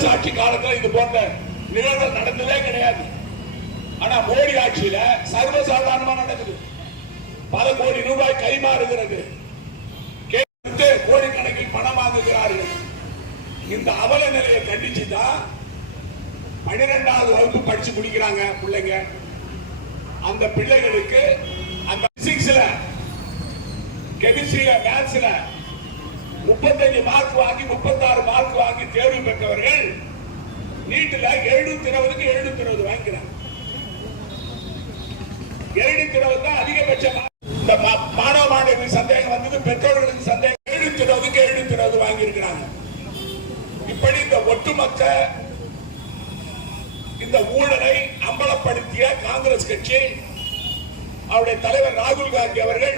காங்கிரஸ் ஆட்சி காலத்துல இது போன்ற நிகழ்வுகள் நடந்ததே கிடையாது. ஆனா மோடி ஆட்சியில சர்வசாதாரணமா நடக்குது. பல கோடி ரூபாய் கைமாறுகிறது. கேட்டு கோடிக்கணக்கில் பணம் வாங்குகிறார்கள். இந்த அவல நிலையை கண்டிச்சு தான் பனிரெண்டாவது வகுப்பு படிச்சு முடிக்கிறாங்க பிள்ளைங்க. அந்த பிள்ளைகளுக்கு அந்த பிசிக்ஸ்ல கெமிஸ்ட்ரியில மேத்ஸ்ல முப்பத்தஞ்சு மார்க் வாங்கி முப்பத்தாறு மார்க் வாங்கி நீட்டுல எழுநூத்தி இருபதுக்கு எழுநூத்தி இருபது வாங்கிக்கிறாங்க. எழுநூத்தி இருபது தான் அதிகபட்ச இந்த மா- மாணவ மாணவிகளுக்கு சந்தேகம் வந்தது பெற்றோர்களுக்கு சந்தேகம் எழுநூத்தி இருபதுக்கு எழுநூத்தி இருபது வாங்கி இருக்கிறாங்க இப்படி இந்த ஒட்டுமொத்த இந்த ஊழலை அம்பலப்படுத்திய காங்கிரஸ் கட்சி அவருடைய தலைவர் ராகுல் காந்தி அவர்கள்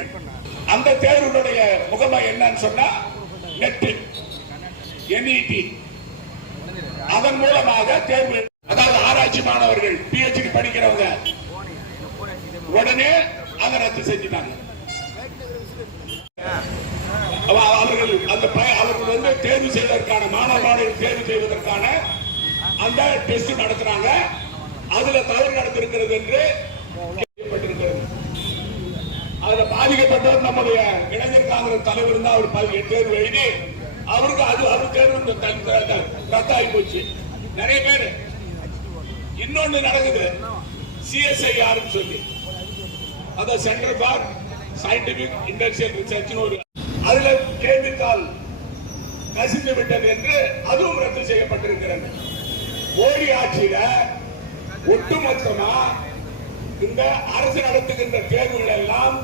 அந்த தேர்வுடைய முகமை என்னன்னு சொன்னா நெட் என்இடி அதன் மூலமாக தேர்வு அதாவது ஆராய்ச்சி மாணவர்கள் பிஹெச்டி படிக்கிறவங்க உடனே அதை ரத்து செஞ்சுட்டாங்க. அவ- அவர்கள் அந்த அவர்கள் வந்து தேர்வு செய்வதற்கான மாணவ மாணவர்கள் தேர்வு செய்வதற்கான அந்த டெஸ்ட் நடத்துறாங்க. அதுல தவறு நடந்திருக்கிறது என்று அதுல பாதிக்கப்பட்டவர் நம்முடைய இளைஞர் காங்கிரஸ் தலைவர் தான் அவர் தேர்வு எழுதி அவருக்கு அது அவர் தேர்வு இந்த போச்சு நிறைய பேர். இன்னொன்னு நடக்குது. சிஎஸ்ஐஆர் சொல்லி. அத centre for scientific industrial research ஒரு அதுல கேள்வித்தாள் கசிந்து விட்டது என்று அதுவும் ரத்து செய்யப்பட்டிருக்கிறது. மோடி ஆட்சியில ஒட்டுமொத்தமா இந்த அரசு நடத்துகின்ற தேர்வுகள் எல்லாம்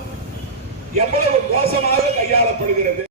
எவ்வளவு மோசமாக கையாளப்படுகிறது?